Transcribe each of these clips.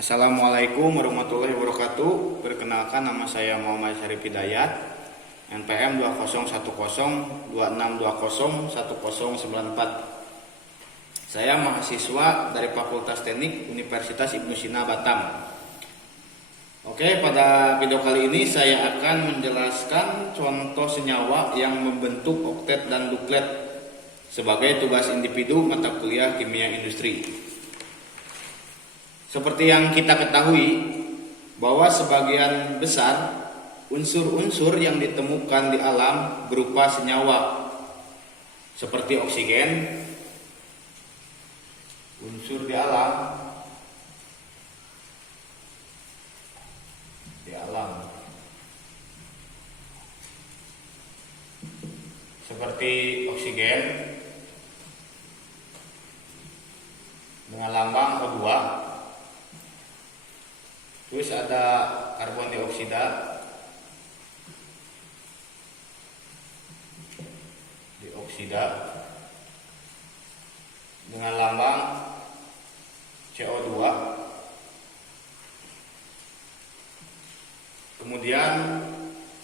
Assalamualaikum warahmatullahi wabarakatuh. Perkenalkan, nama saya Muhammad Syarif Hidayat, NPM 201026201094. Saya mahasiswa dari Fakultas Teknik Universitas Ibnu Sina Batam. Oke, pada video kali ini saya akan menjelaskan contoh senyawa yang membentuk oktet dan duklet sebagai tugas individu mata kuliah kimia industri. Seperti yang kita ketahui bahwa sebagian besar unsur-unsur yang ditemukan di alam berupa senyawa seperti oksigen, unsur di alam seperti oksigen dengan lambang O2. Terus ada karbon dioksida dengan lambang CO2. Kemudian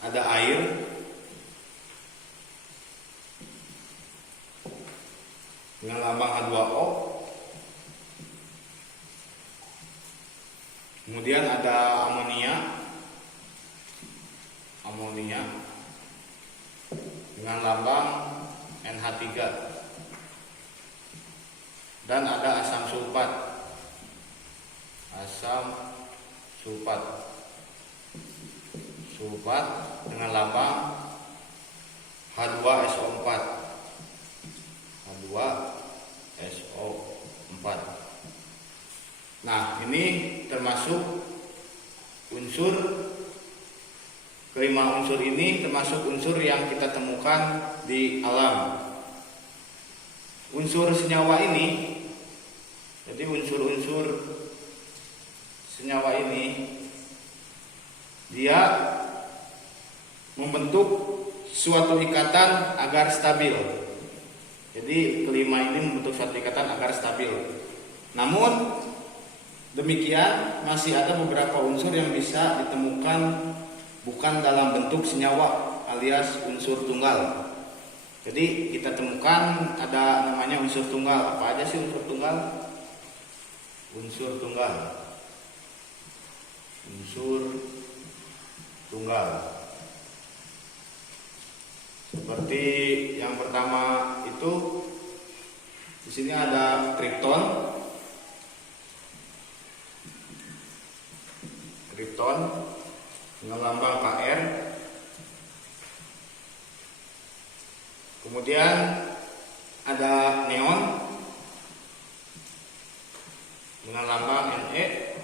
ada air dengan lambang H2O. Kemudian ada amonia dengan lambang NH3. Dan ada asam sulfat dengan lambang H2SO4. Nah, ini termasuk kelima unsur ini termasuk unsur yang kita temukan di alam. Unsur senyawa ini, jadi unsur-unsur senyawa ini dia membentuk suatu ikatan agar stabil. Jadi kelima ini membentuk suatu ikatan agar stabil. Namun demikian, masih ada beberapa unsur yang bisa ditemukan bukan dalam bentuk senyawa alias unsur tunggal. Jadi kita temukan ada namanya unsur tunggal. Apa aja sih unsur tunggal? Unsur tunggal. Seperti yang pertama itu, di sini ada kripton dengan lambang Kr. Kemudian ada neon dengan lambang Ne.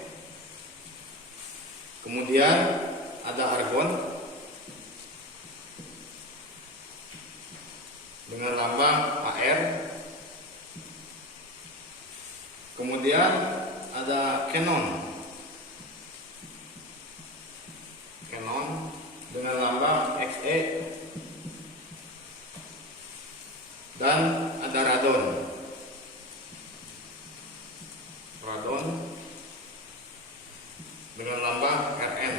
Kemudian ada argon dengan lambang Ar. Kemudian ada xenon dengan lambang Xe. Dan ada radon dengan lambang Rn.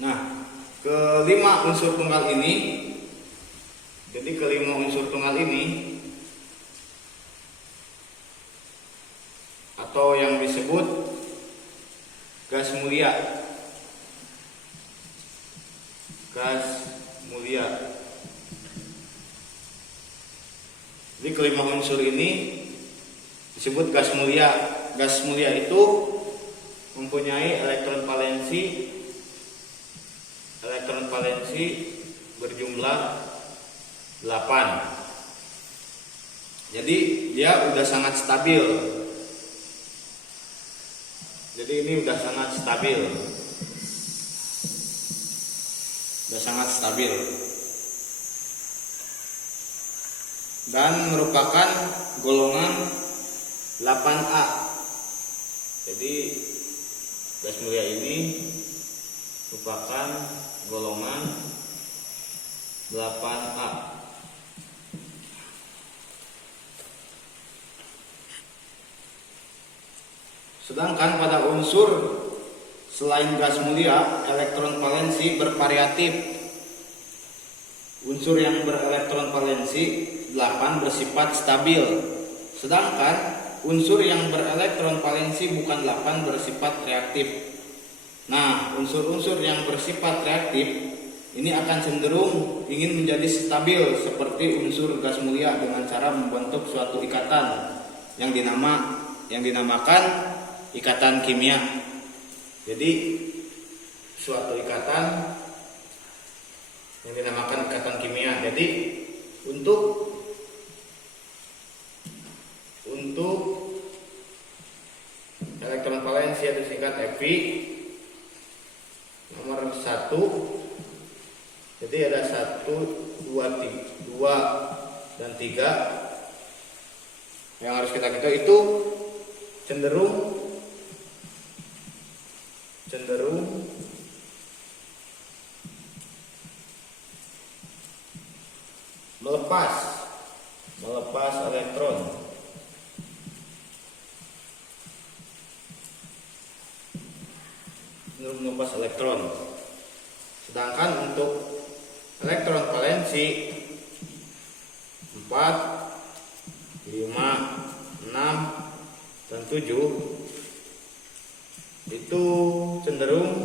Nah, kelima unsur tunggal ini atau yang disebut gas mulia. Jadi kelima unsur ini disebut gas mulia. Gas mulia itu mempunyai elektron valensi berjumlah 8. Jadi dia udah sangat stabil. Dan merupakan golongan 8A. Jadi gas mulia ini merupakan golongan 8A. Sedangkan pada unsur selain gas mulia, elektron valensi bervariatif. Unsur yang berelektron valensi 8 bersifat stabil. Sedangkan unsur yang berelektron valensi bukan 8 bersifat reaktif. Nah, unsur-unsur yang bersifat reaktif ini akan cenderung ingin menjadi stabil seperti unsur gas mulia dengan cara membentuk suatu ikatan yang dinamakan ikatan kimia. Jadi suatu ikatan yang dinamakan ikatan kimia. Jadi untuk elektron valensi atau singkat Fe nomor 1. Jadi ada 1, 2 dan 3 yang harus kita ketahui itu cenderung melepas elektron. Cenderung melepas elektron. Sedangkan untuk elektron valensi 4, 5, 6, dan 7 itu cenderung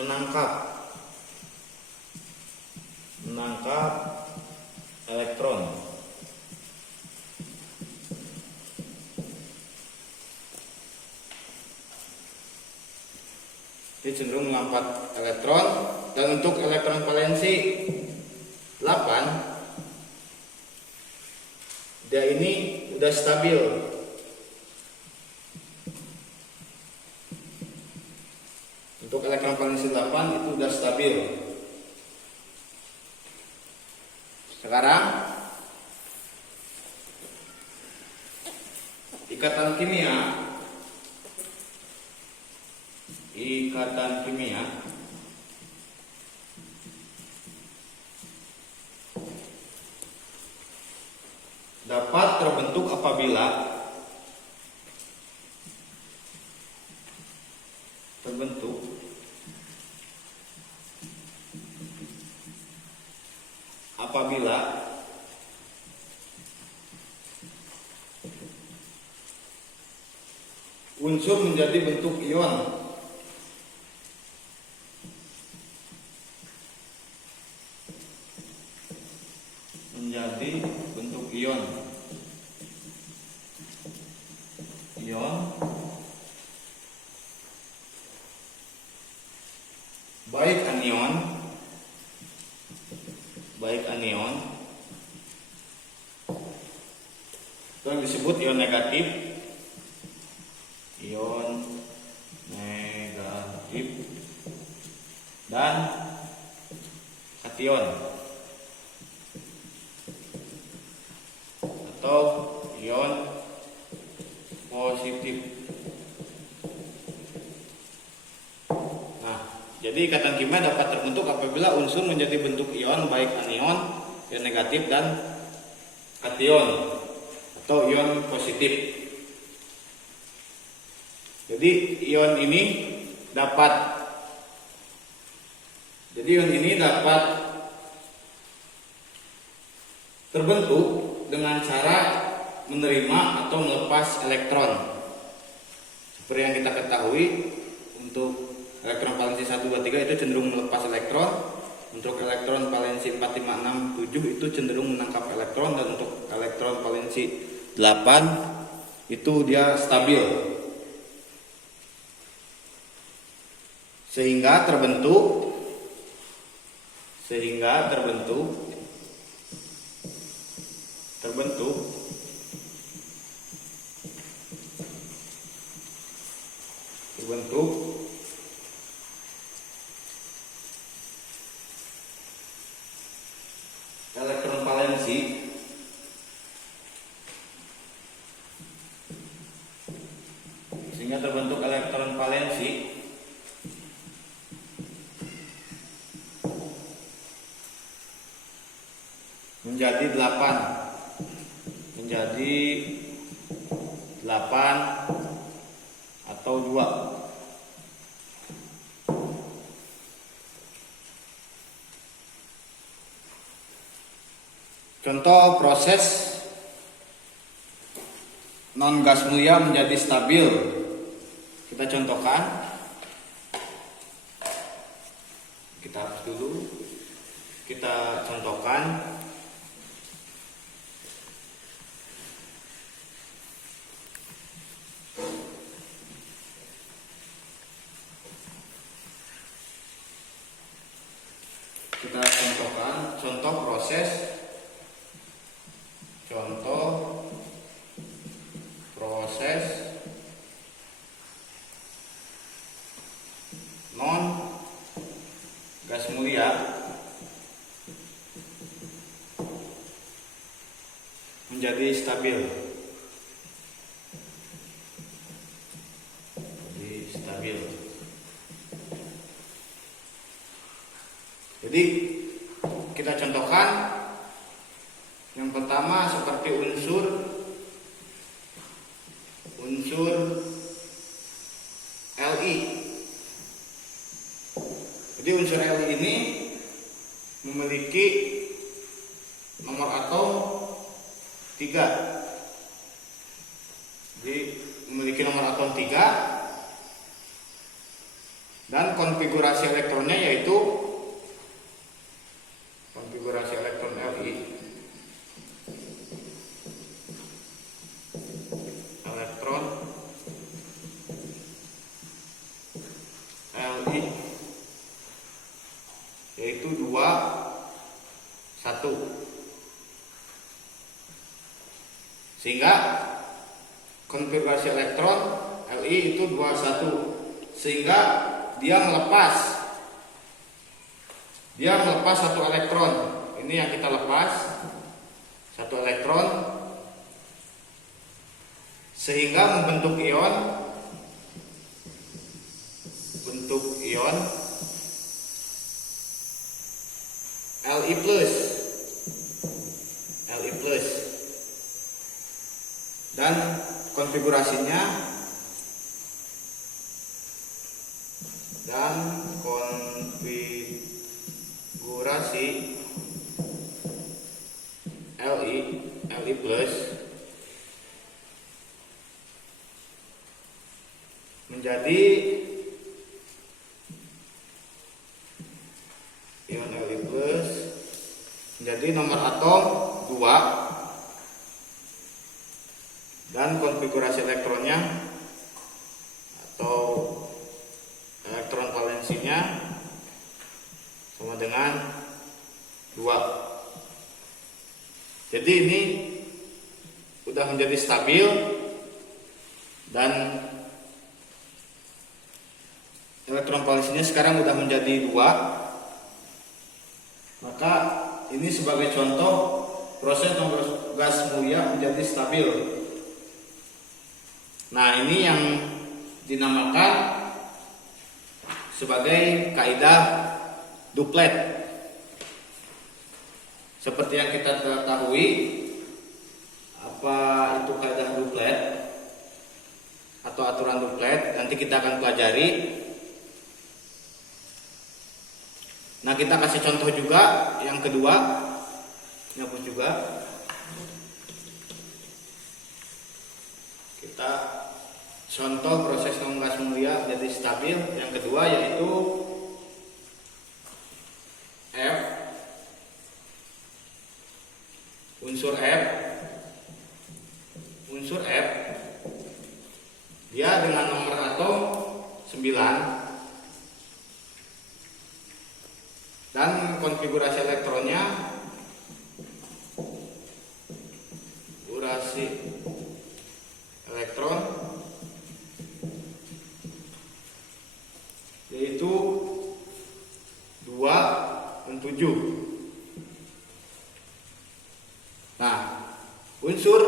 menangkap elektron. Dia cenderung menangkap elektron. Dan untuk elektron valensi 8, dia ini udah stabil. Untuk elektron valensi 8 itu udah stabil. Sekarang ikatan kimia dapat terbentuk apabila unsur menjadi bentuk ion. Baik anion itu yang disebut ion negatif, dan kation atau ion positif. Jadi ikatan kimia dapat terbentuk apabila unsur menjadi bentuk ion baik anion, ion negatif, dan kation atau ion positif. Jadi ion ini dapat terbentuk dengan cara menerima atau melepas elektron. Seperti yang kita ketahui, untuk elektron valensi 1, 2, 3 itu cenderung melepas elektron. Untuk elektron valensi 4, 5, 6, 7 itu cenderung menangkap elektron. Dan untuk elektron valensi 8 itu dia stabil. Sehingga terbentuk elektron valensi menjadi 8 menjadi 8 atau 2. Contoh proses non-gas mulia menjadi stabil. Kita contohkan. Kita hapus dulu. Kita contohkan. Kita contohkan contoh proses non gas mulia menjadi stabil. Jadi kita contohkan yang pertama seperti unsur Li. Jadi unsur Li ini memiliki nomor atom 3. Jadi memiliki nomor atom 3 dan konfigurasi elektronnya yaitu konfigurasi elektron Li yaitu 2 1, sehingga konfigurasi elektron Li itu 2 1, sehingga dia melepas satu elektron. Ini yang kita lepas, satu elektron, sehingga membentuk ion Li plus, dan konfigurasinya Li plus menjadi ion Li plus menjadi nomor atom 2 dan konfigurasi elektronnya atau elektron valensinya sama dengan 2. Jadi ini sudah menjadi stabil dan elektron valensinya sekarang sudah menjadi 2. Maka ini sebagai contoh proses non-gas mulia menjadi stabil. Nah, ini yang dinamakan sebagai kaidah duplet. Seperti yang kita ketahui, apa itu kaidah duplet atau aturan duplet, nanti kita akan pelajari. Nah, kita kasih contoh juga yang kedua, nyabut juga. Kita contoh proses non-gas mulia jadi stabil. Yang kedua yaitu F, unsur F, dia dengan nomor atom 9 dan konfigurasi elektronnya elektron yaitu 2 dan 7. Nah, unsur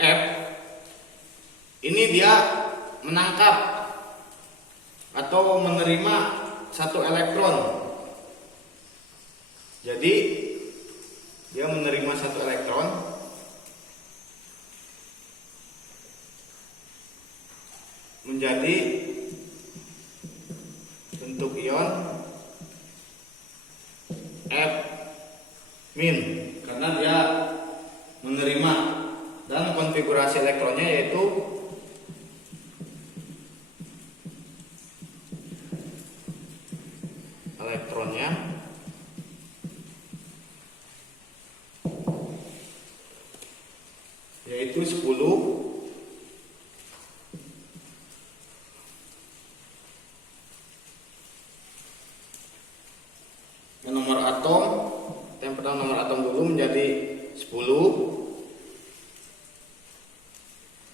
F ini dia menangkap atau menerima satu elektron. Jadi dia menerima satu elektron menjadi bentuk ion F min karena dia menerima, dan konfigurasi elektronnya yaitu yaitu 10. Nomor atom, yang pertama nomor atom dulu menjadi 10.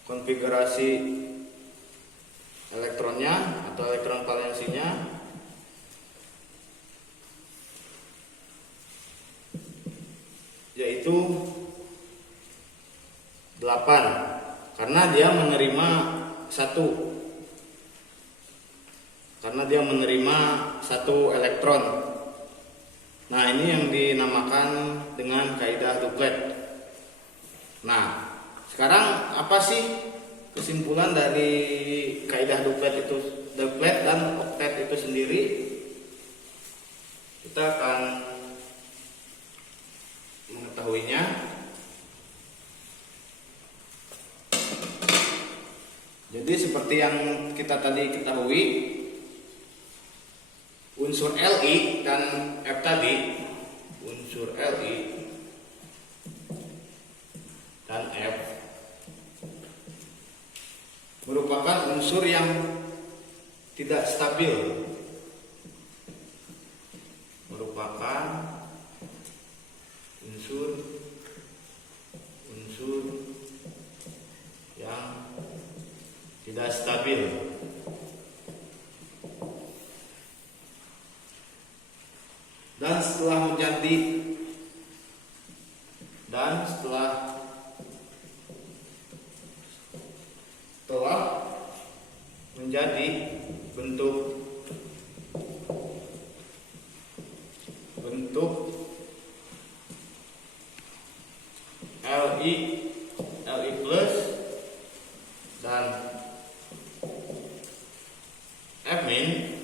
Konfigurasi elektronnya atau elektron valensinya yaitu 8 karena dia menerima 1 elektron. Nah, ini yang dinamakan dengan kaidah duplet. Nah, sekarang apa sih kesimpulan dari kaidah duplet dan oktet itu sendiri? Kita akan mengetahuinya. Jadi seperti yang kita tadi ketahui, unsur Li dan F tadi, unsur Li dan F merupakan unsur yang tidak stabil, merupakan unsur yang tidak stabil. Dan setelah menjadi bentuk Li plus dan F min,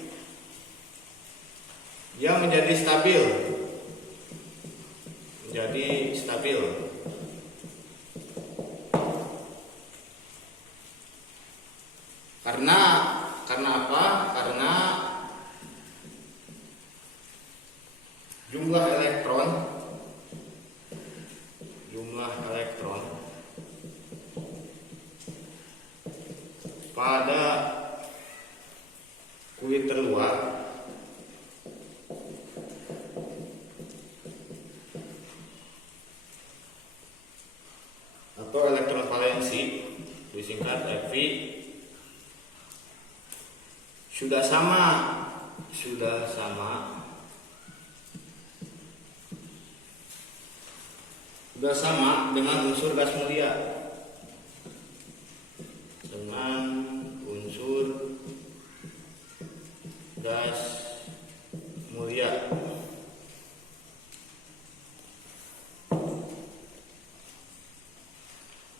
dia menjadi stabil. Karena apa? Karena jumlah elektron pada kulit terluar atau elektron valensi, disingkat Ev, sudah sama dengan unsur gas mulia.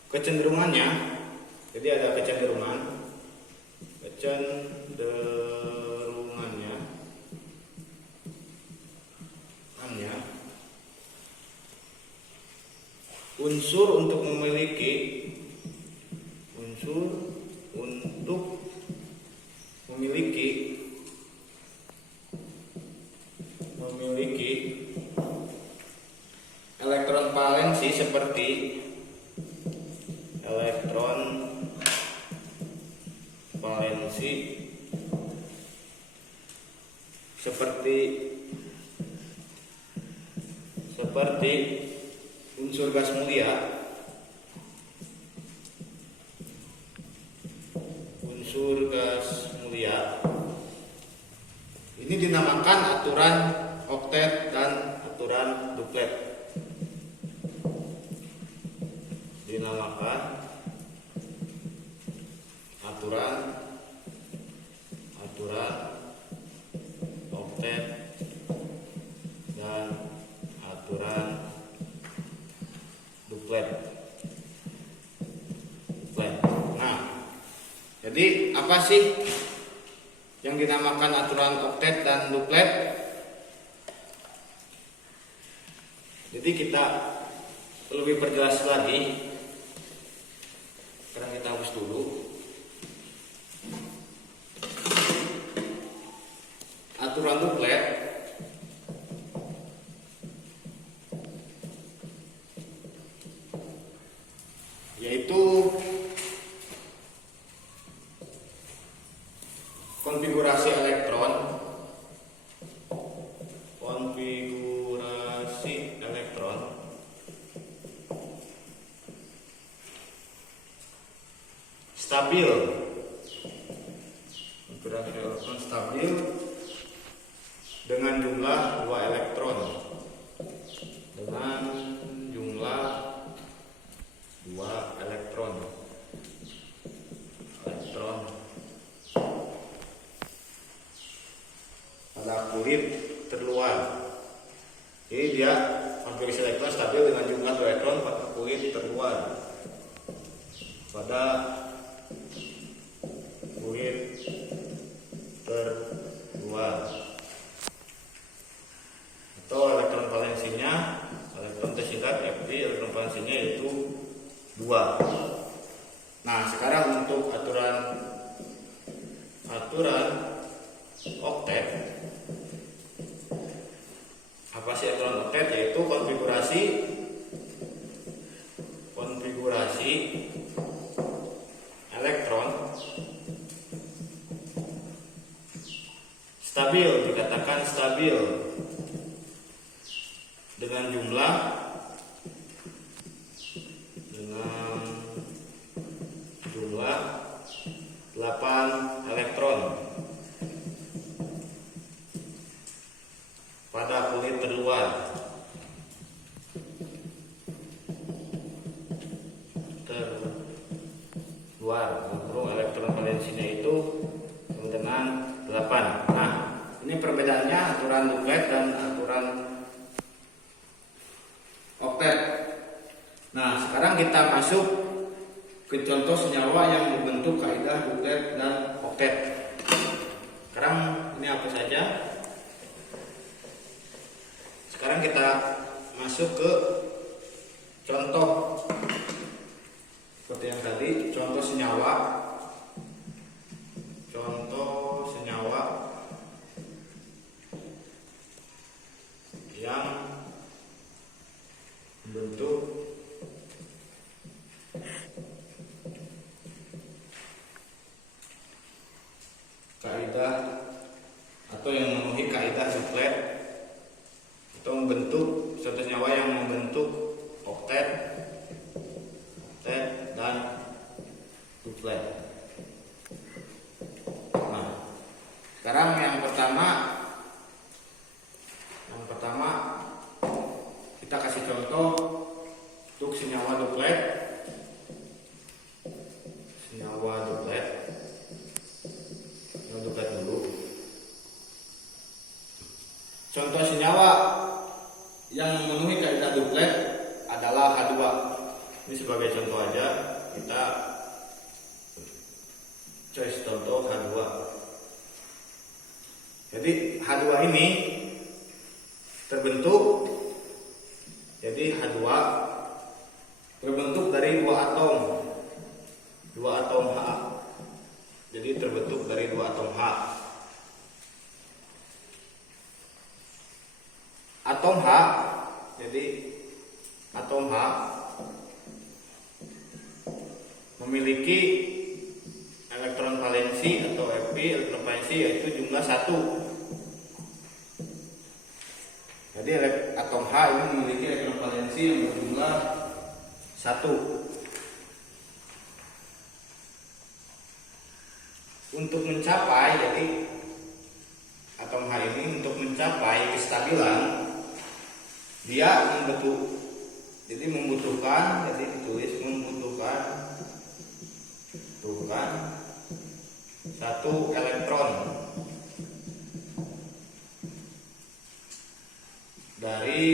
Kecenderungannya, jadi ada kecenderungannya unsur untuk memiliki elektron valensi seperti unsur gas mulia, ini dinamakan aturan oktet dan aturan duplet. Aturan oktet dan aturan duplet. Nah, Jadi apa sih yang dinamakan aturan oktet dan duplet? Jadi kita lebih perjelas lagi. Sekarang kita hapus dulu. Aturan duplet yaitu konfigurasi elektron stabil, konfigurasi elektron stabil dengan jumlah 2 elektron, pada kulit terluar. Jadi dia konfigurasi elektron stabil dengan jumlah 2 elektron pada kulit terluar. Pada kulit terluar. Atau elektron valensinya, elektron tersirat Fp, elektron valensinya yaitu 2. Nah, sekarang untuk aturan oktet. Apa sih aturan oktet? Yaitu konfigurasi elektron stabil, dikatakan stabil dengan jumlah 8 elektron pada kulit terluar. Elektron valensinya itu dengan 8. Nah, ini perbedaannya aturan duplet dan aturan oktet. Nah, sekarang kita masuk ke contoh senyawa yang membentuk kaidah duplet dan oktet. Sekarang ini apa saja? Sekarang kita masuk ke contoh seperti yang tadi, contoh senyawa yang membentuk kaidah atau yang memenuhi kaidah duplet atau membentuk suatu senyawa yang membentuk oktet dan duplet. Nah, sekarang yang pertama kita kasih contoh untuk senyawa duplet. Dulu. Contoh senyawa yang memenuhi kaidah duplet adalah H2. Ini sebagai contoh aja, kita choice contoh H2. Jadi H2 ini terbentuk, jadi H2 terbentuk dari 2 atom H. Jadi terbentuk dari 2 atom H. Atom H, jadi atom H memiliki elektron valensi atau Fp, elektron valensi yaitu jumlah 1. Jadi atom H ini memiliki elektron valensi yang berjumlah 1. Untuk mencapai, jadi atom H ini untuk mencapai kestabilan dia membutuhkan, jadi ditulis membutuhkan 1 elektron dari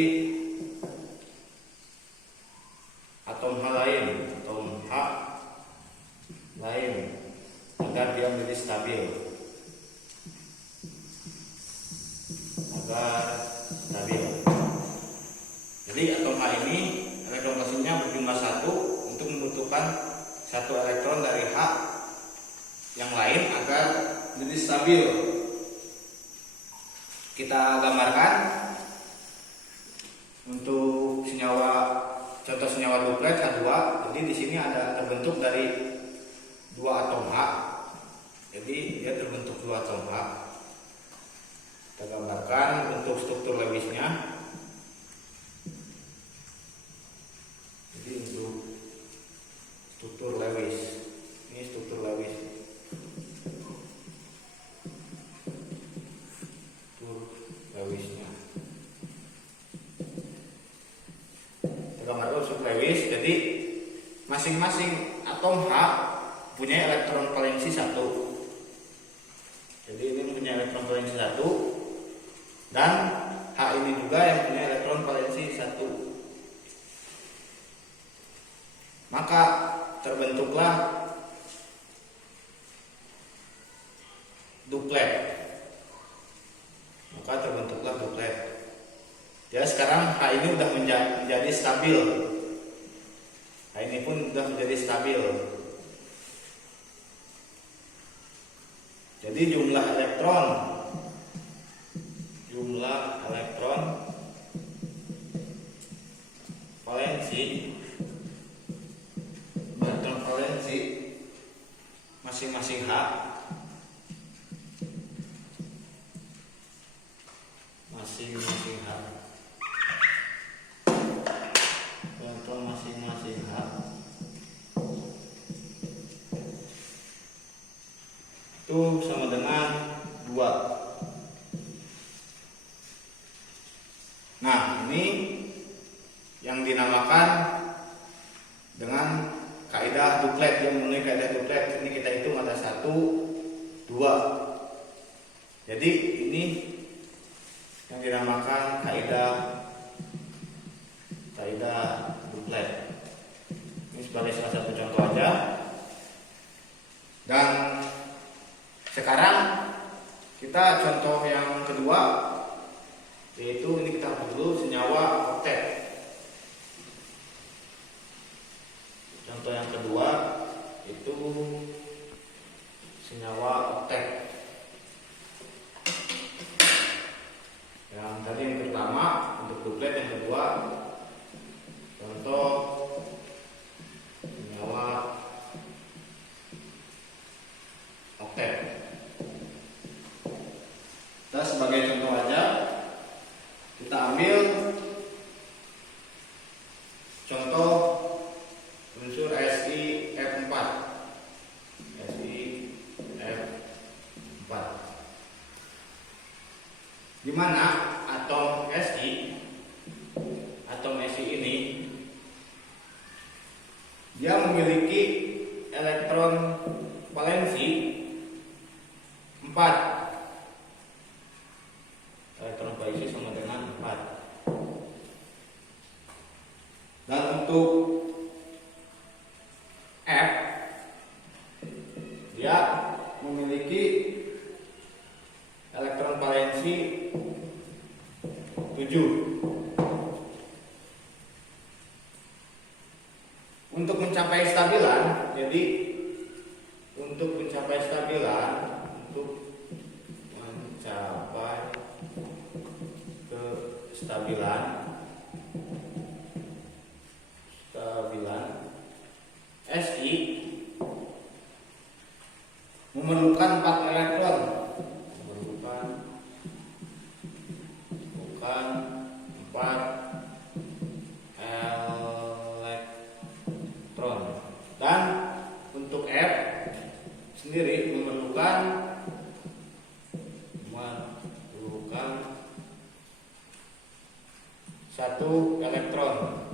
atom H lain, agar dia menjadi stabil. Jadi atom H ini elektron posisinya berjumlah 1 untuk membutuhkan 1 elektron dari H yang lain agar menjadi stabil. Kita gambarkan untuk contoh senyawa duplet H2. Jadi di sini ada terbentuk dari 2 atom H. Jadi dia terbentuk 2 atom H. Kita gambarkan untuk struktur Lewisnya. Jadi untuk struktur Lewis, ini struktur Lewis. Struktur Lewisnya. Kita gambarkan struktur Lewis. Jadi masing-masing atom H punya elektron valensi 1. Jadi ini punya elektron valensi 1. Dan H ini juga yang punya elektron valensi 1. Maka terbentuklah duplet. Ya, sekarang H ini sudah menjadi stabil. H ini pun sudah menjadi stabil. Jadi jumlah elektron valensi masing-masing H elektron masing-masing H itu sama dengan 2. Nah, ini yang dinamakan dengan kaidah duplet. Yang memenuhi kaidah duplet ini kita hitung ada 1, 2. Jadi ini yang dinamakan kaidah duplet. Ini sebagai salah satu contoh aja. Dan sekarang kita contoh yang kedua, yaitu ini kita ambil dulu senyawa oktet. Contoh yang kedua itu senyawa oktet. Yang tadi yang pertama untuk duplet, yang kedua contoh senyawa oktet. Kita sebagai contoh aja kita ambil contoh unsur SiF4. Di mana atom Si ini dia memiliki elektron valensi 4. Elektron valensi sama dengan 4. Dan untuk F dia memiliki elektron valensi 7. Untuk mencapai kestabilan, Si memerlukan 4 elektron. Dan untuk F sendiri memerlukan 1 elektron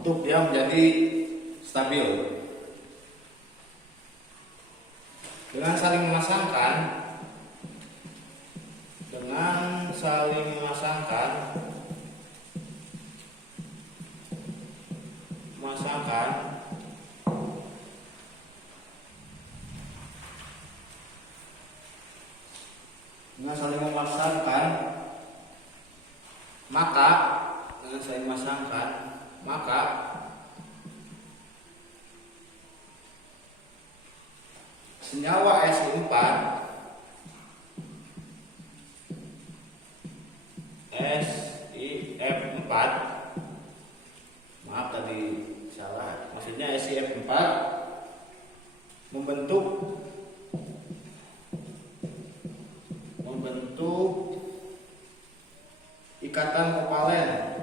untuk dia menjadi stabil. Dengan saling memasangkan Maka dengan saya masangkan, maka senyawa Si4 SiF4, maaf tadi salah, maksudnya SiF4 membentuk ikatan kovalen,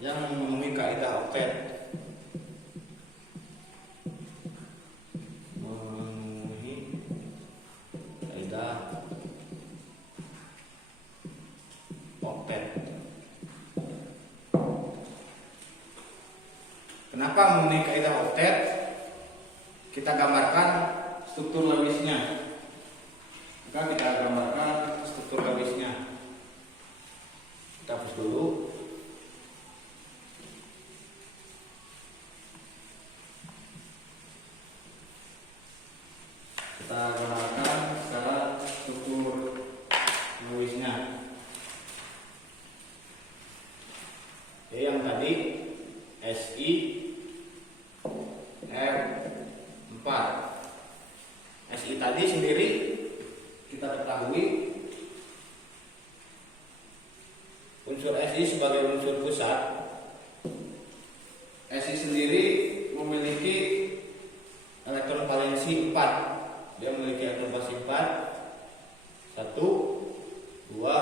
yang memenuhi kaidah oktet. Kenapa memenuhi kaidah oktet? Kita gambarkan struktur Lewisnya. Maka kita gambarkan struktur Lewisnya. Kita hapus dulu. Kita gambarkan secara struktur Lewisnya. Yang tadi SiF4. Si tadi sendiri kita ketahui unsur Si sebagai unsur pusat. Si sendiri memiliki elektron valensi 4. Dia memiliki elektron valensi 4. 1, 2,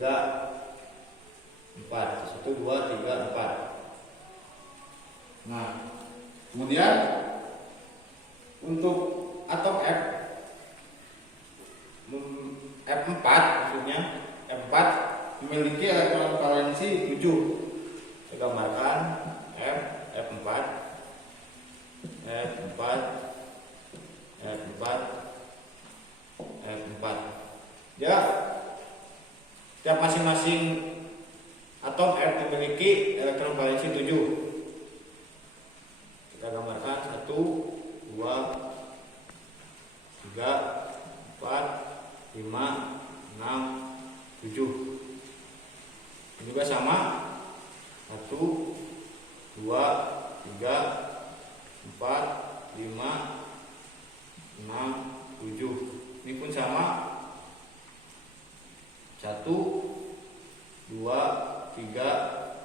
3, 4. 1, 2, 3, 4. Nah, kemudian untuk atom F4 maksudnya F4 memiliki elektron valensi 7. Saya gambarkan F4 ya, setiap masing-masing atom F memiliki elektron valensi 7. Kita gambarkan 1, 2, 3, 4, 5, 6, 7. Ini juga sama. 1, 2, 3, 4, 5, 6, 7. Ini pun sama. 1, 2, 3,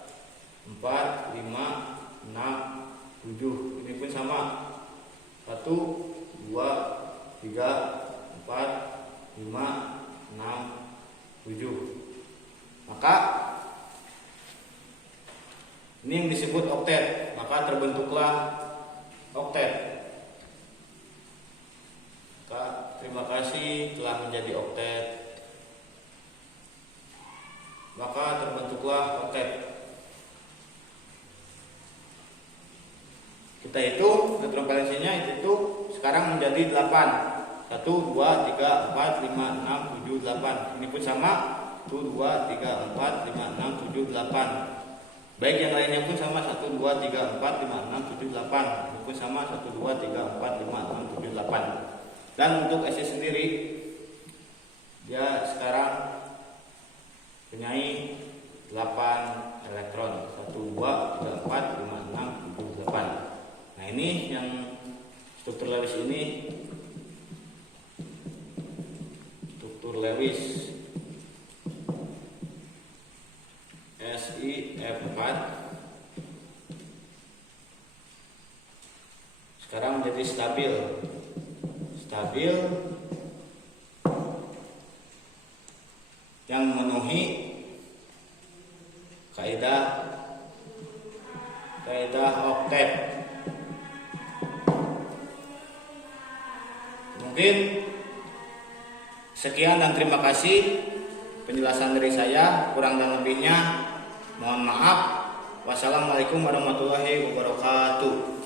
4, 5, 6, 7. Ini pun sama. 1, 2, 3, 4, 5, 6, 7. Maka ini yang disebut oktet. Maka terbentuklah oktet. Maka terima kasih telah menjadi oktet. Maka terbentuklah oktet. Kita hitung elektron valensinya itu sekarang menjadi 8. 1, 2, 3, 4, 5, 6, 7, 8. Ini pun sama. 1, 2, 3, 4, 5, 6, 7, 8. Baik yang lainnya pun sama. 1, 2, 3, 4, 5, 6, 7, 8. Ini pun sama. 1, 2, 3, 4, 5, 6, 7, 8. Dan untuk Si sendiri, dia sekarang punyai 8 elektron. 1, 2, 3, 4, 5, 6, 7, 8. Nah, ini yang struktur Lewis ini. Struktur Lewis SiF4 sekarang menjadi stabil yang memenuhi kaidah oktet. Mungkin sekian dan terima kasih penjelasan dari saya. Kurang dan lebihnya mohon maaf. Wassalamualaikum warahmatullahi wabarakatuh.